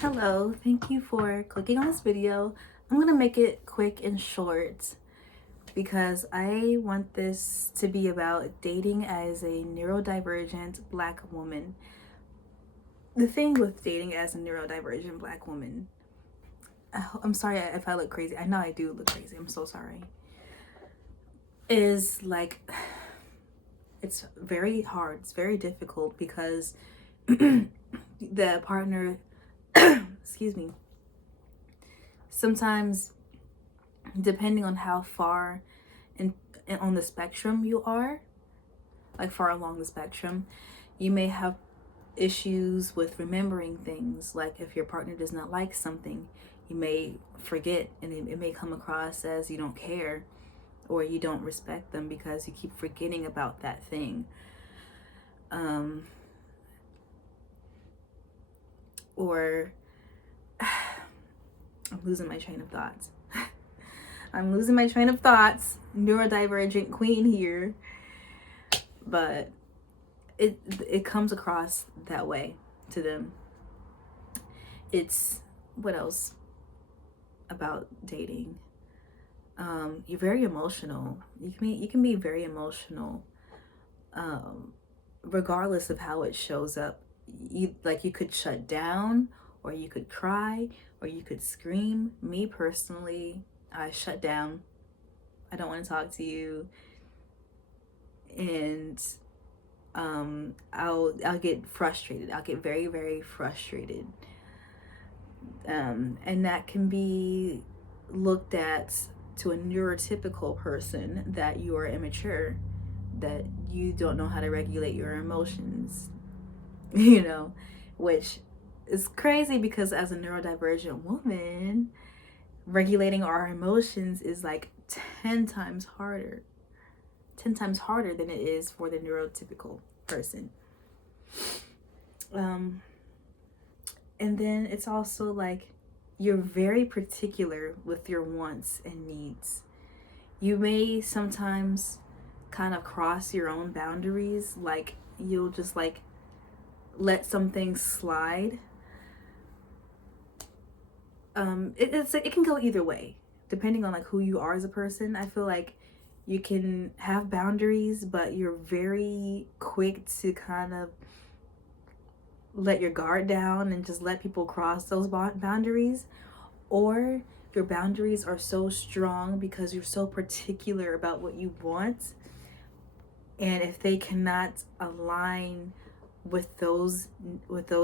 Hello, thank you for clicking on this video. I'm gonna make it quick and short because I want this to be about dating as a neurodivergent Black woman. The thing with dating as a neurodivergent Black woman, I'm sorry if I look crazy. I know I do look crazy. I'm so sorry. Is like, it's very hard. It's very difficult because the partner, excuse me, sometimes depending on how far in on the spectrum you are, like far along the spectrum, you may have issues with remembering things. Like if your partner does not like something, you may forget, and it may come across as you don't care or you don't respect them because you keep forgetting about that thing. Or I'm losing my train of thoughts. I'm losing my train of thoughts. Neurodivergent queen here. But it comes across that way to them. It's what else about dating? You're very emotional. You can be very emotional, regardless of how it shows up. You could shut down, or you could cry, or you could scream. Me personally, I shut down. I don't want to talk to you, and I'll get frustrated. I'll get very, very frustrated, and that can be looked at to a neurotypical person that you are immature, that you don't know how to regulate your emotions, which is crazy because as a neurodivergent woman, regulating our emotions is like 10 times harder than it is for the neurotypical person. And then it's also like you're very particular with your wants and needs. You may sometimes kind of cross your own boundaries, like you'll just like let something slide. It can go either way depending on like who you are as a person. I feel like you can have boundaries, but you're very quick to kind of let your guard down and just let people cross those boundaries. Or your boundaries are so strong because you're so particular about what you want, and if they cannot align with those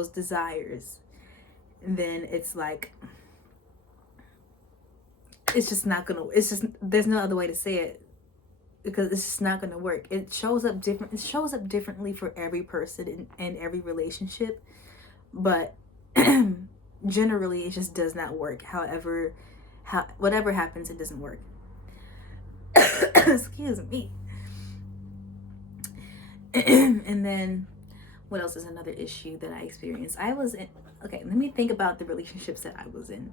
desires, then it's like it's just there's no other way to say it, because it's just not gonna work. It shows up differently for every person in every relationship, but generally it just does not work. Whatever happens, it doesn't work. Excuse me. And then what else is another issue that I experienced? Okay, let me think about the relationships that I was in,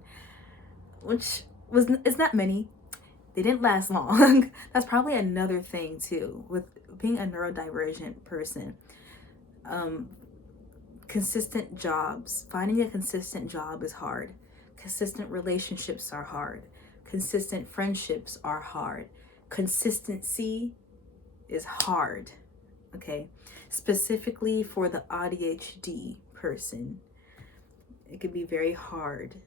which it's not many. They didn't last long. That's probably another thing too with being a neurodivergent person. Consistent jobs, finding a consistent job is hard. Consistent relationships are hard. Consistent friendships are hard. Consistency is hard. Okay, specifically for the AuDHD person, it could be very hard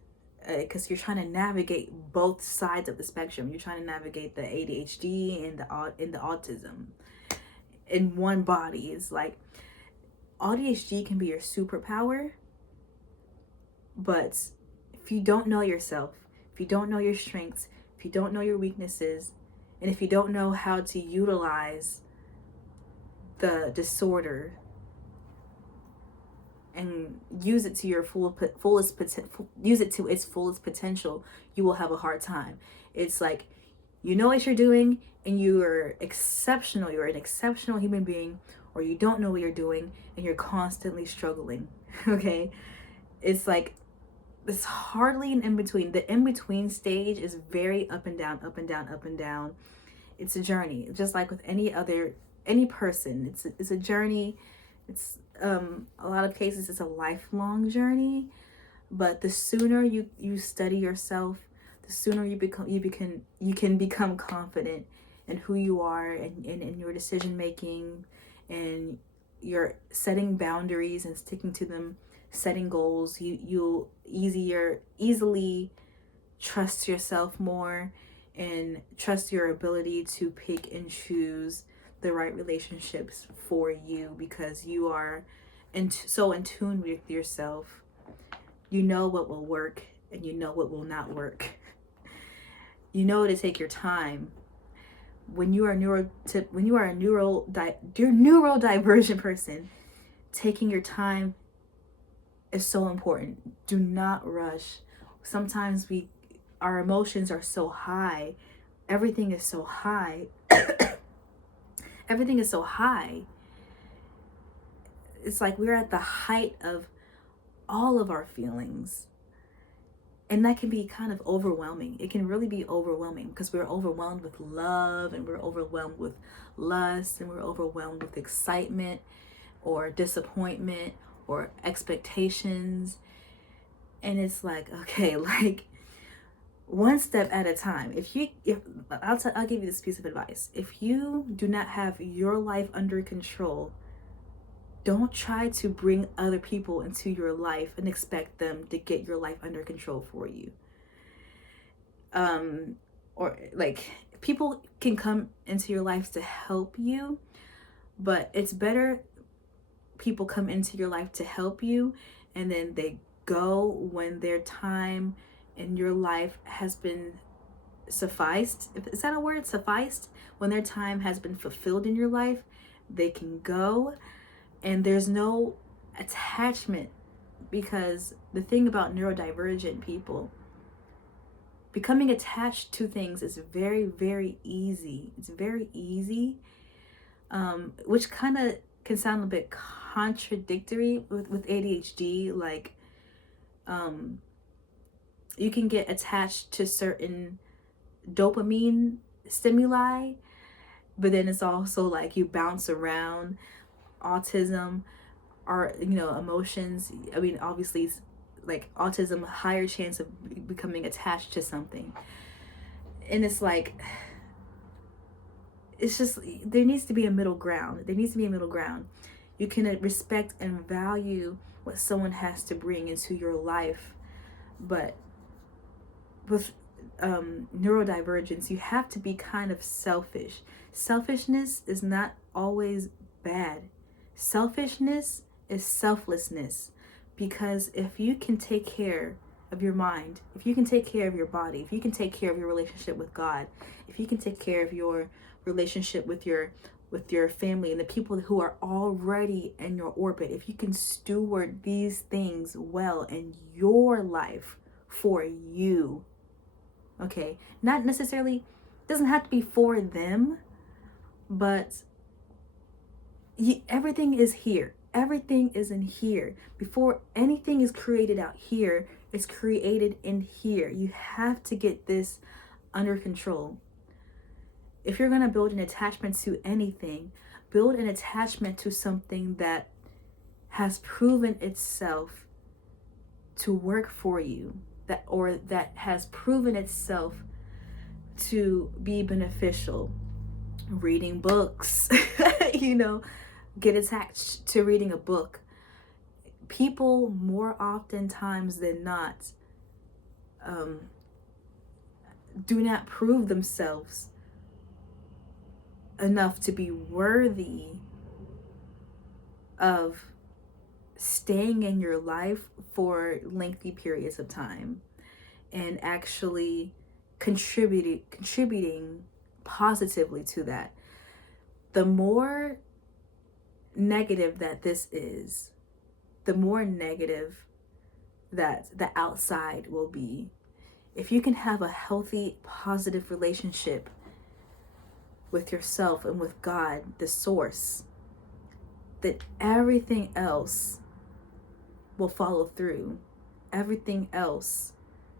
because you're trying to navigate both sides of the spectrum. You're trying to navigate the ADHD and the autism in one body. It's like AuDHD can be your superpower, but if you don't know yourself, if you don't know your strengths, if you don't know your weaknesses, and if you don't know how to utilize the disorder and use it to your use it to its fullest potential, you will have a hard time. It's like, you know what you're doing and you're exceptional, you're an exceptional human being, or you don't know what you're doing and you're constantly struggling. Okay, it's like it's hardly an in-between. The in-between stage is very up and down, up and down, up and down. It's a journey, just like with any person. It's a journey. It's a lot of cases it's a lifelong journey, But the sooner you study yourself, the sooner you can become confident in who you are, and in your decision making, and you're setting boundaries and sticking to them, setting goals. You'll easily trust yourself more, and trust your ability to pick and choose the right relationships for you, because you are so in tune with yourself. You know what will work and you know what will not work. You know to take your time. When you are a neurodivergent person, taking your time is so important. Do not rush. Sometimes our emotions are so high. Everything is so high. Everything is so high. It's like we're at the height of all of our feelings. And that can be kind of overwhelming. It can really be overwhelming, because we're overwhelmed with love, and we're overwhelmed with lust, and we're overwhelmed with excitement or disappointment or expectations. And it's like, okay, like one step at a time. I'll give you this piece of advice. If you do not have your life under control, don't try to bring other people into your life and expect them to get your life under control for you. Or like, people can come into your life to help you, but it's better people come into your life to help you and then they go when their time in your life has been sufficed. Is that a word? Sufficed? When their time has been fulfilled in your life, they can go. And there's no attachment, because the thing about neurodivergent people, becoming attached to things is very, very easy. It's very easy, which kind of can sound a bit contradictory with ADHD. Like, you can get attached to certain dopamine stimuli, but then it's also like you bounce around. Autism are, emotions. I mean, obviously, like autism, a higher chance of becoming attached to something. And it's like, it's just, there needs to be a middle ground. You can respect and value what someone has to bring into your life, but with neurodivergence, you have to be kind of selfish. Selfishness is not always bad. Selfishness is selflessness, because if you can take care of your mind, if you can take care of your body, if you can take care of your relationship with God, if you can take care of your relationship with your family and the people who are already in your orbit, if you can steward these things well in your life for you, okay, not necessarily, doesn't have to be for them, but everything is here. Everything is in here. Before anything is created out here, it's created in here. You have to get this under control. If you're going to build an attachment to anything, build an attachment to something that has proven itself to work for you, that has proven itself to be beneficial. Reading books, get attached to reading a book. People, more oftentimes than not, do not prove themselves enough to be worthy of staying in your life for lengthy periods of time and actually contributing positively to that. The more negative that this is, the more negative that the outside will be. If you can have a healthy, positive relationship with yourself and with God, the source, that everything else will follow through. Everything else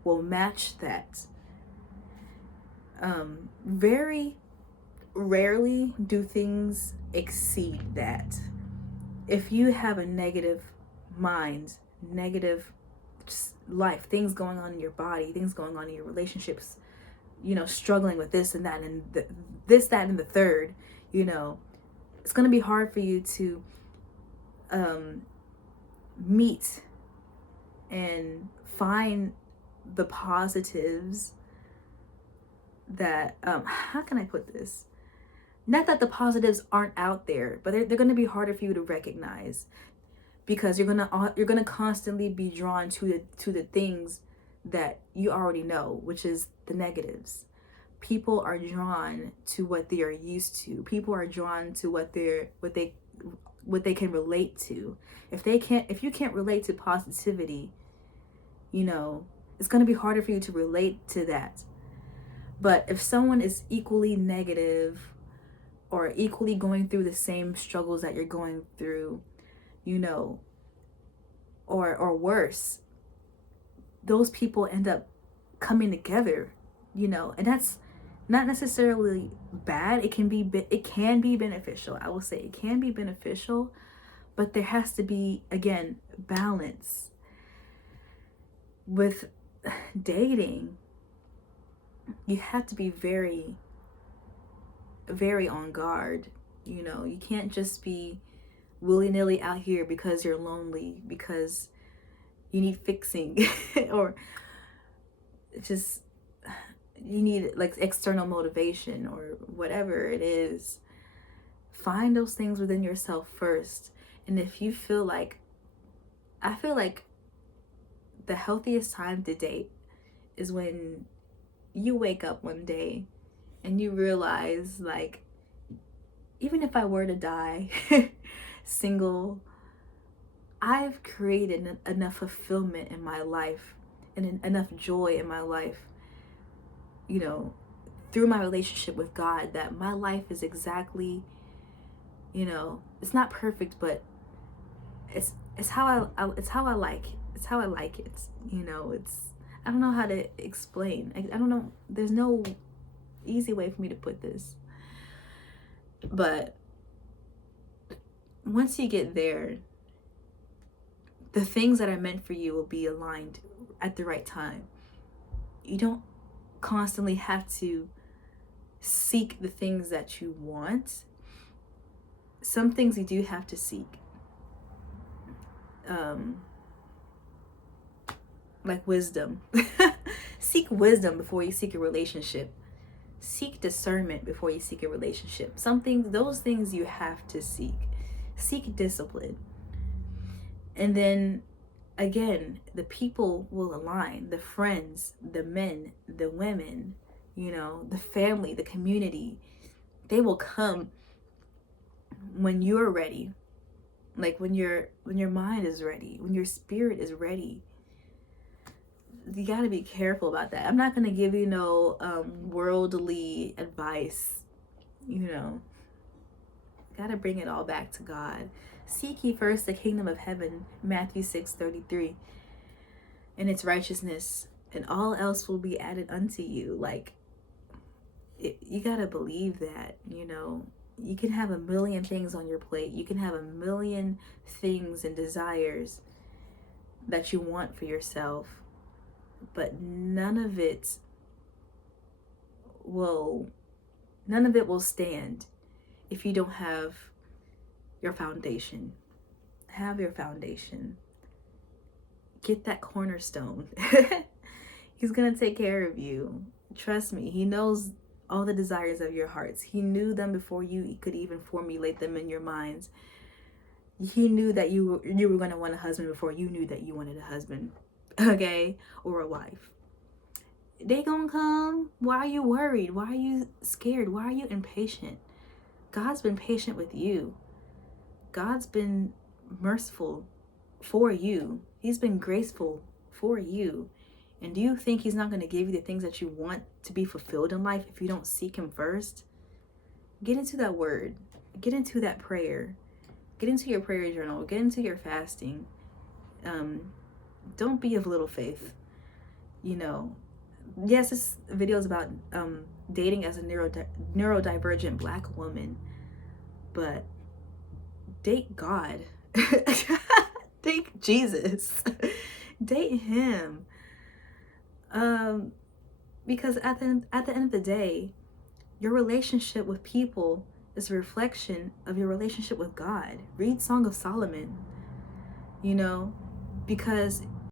will match that. Very rarely do things exceed that. If you have a negative mind, negative life, things going on in your body, things going on in your relationships, struggling with this and that and this, that, and the third, it's going to be hard for you to meet and find the positives that, how can I put this? Not that the positives aren't out there, but they're going to be harder for you to recognize, because you're gonna constantly be drawn to the things that you already know, which is the negatives. People are drawn to what they are used to. People are drawn to what they can relate to. If you can't relate to positivity, it's gonna be harder for you to relate to that. But if someone is equally negative or equally going through the same struggles that you're going through, or worse, those people end up coming together, and that's not necessarily bad. It can be beneficial. I will say it can be beneficial, but there has to be, again, balance. With dating, you have to be very, very on guard. You can't just be willy-nilly out here because you're lonely, because you need fixing or just you need like external motivation or whatever it is. Find those things within yourself first. And if you feel like, I feel like the healthiest time to date is when you wake up one day and you realize, like, even if I were to die single, I've created enough fulfillment in my life and enough joy in my life, through my relationship with God, that my life is exactly, it's not perfect, but it's how I like it. It's how I like it. I don't know how to explain. I don't know. There's no easy way for me to put this. But once you get there, the things that are meant for you will be aligned at the right time. You don't constantly have to seek the things that you want. Some things you do have to seek. Like wisdom. Seek wisdom before you seek a relationship. Seek discernment before you seek a relationship. Those things you have to seek. Seek discipline. And then again, the people will align. The friends, the men, the women, the family, the community. They will come when you're ready. Like when your mind is ready, when your spirit is ready. You got to be careful about that. I'm not going to give you no worldly advice. Got to bring it all back to God. Seek ye first the kingdom of heaven, Matthew 6:33, and its righteousness, and all else will be added unto you. Like, you got to believe that, You can have a million things on your plate. You can have a million things and desires that you want for yourself, but none of it will stand if you don't have your foundation. Have your foundation. Get that cornerstone. He's going to take care of you. Trust me. He knows all the desires of your hearts. He knew them before you could even formulate them in your minds. He knew that you were going to want a husband before you knew that you wanted a husband, okay, or a wife. They gonna come. Why are you worried? Why are you scared? Why are you impatient? God's been patient with you. God's been merciful for you. He's been graceful for you. And do you think he's not going to give you the things that you want to be fulfilled in life if you don't seek him first? Get into that word. Get into that prayer. Get into your prayer journal. Get into your fasting. Don't be of little faith. Yes, this video is about dating as a neurodivergent Black woman, but date God. Date Jesus. Date him. Because at the end of the day, your relationship with people is a reflection of your relationship with God. Read Song of Solomon, you know, because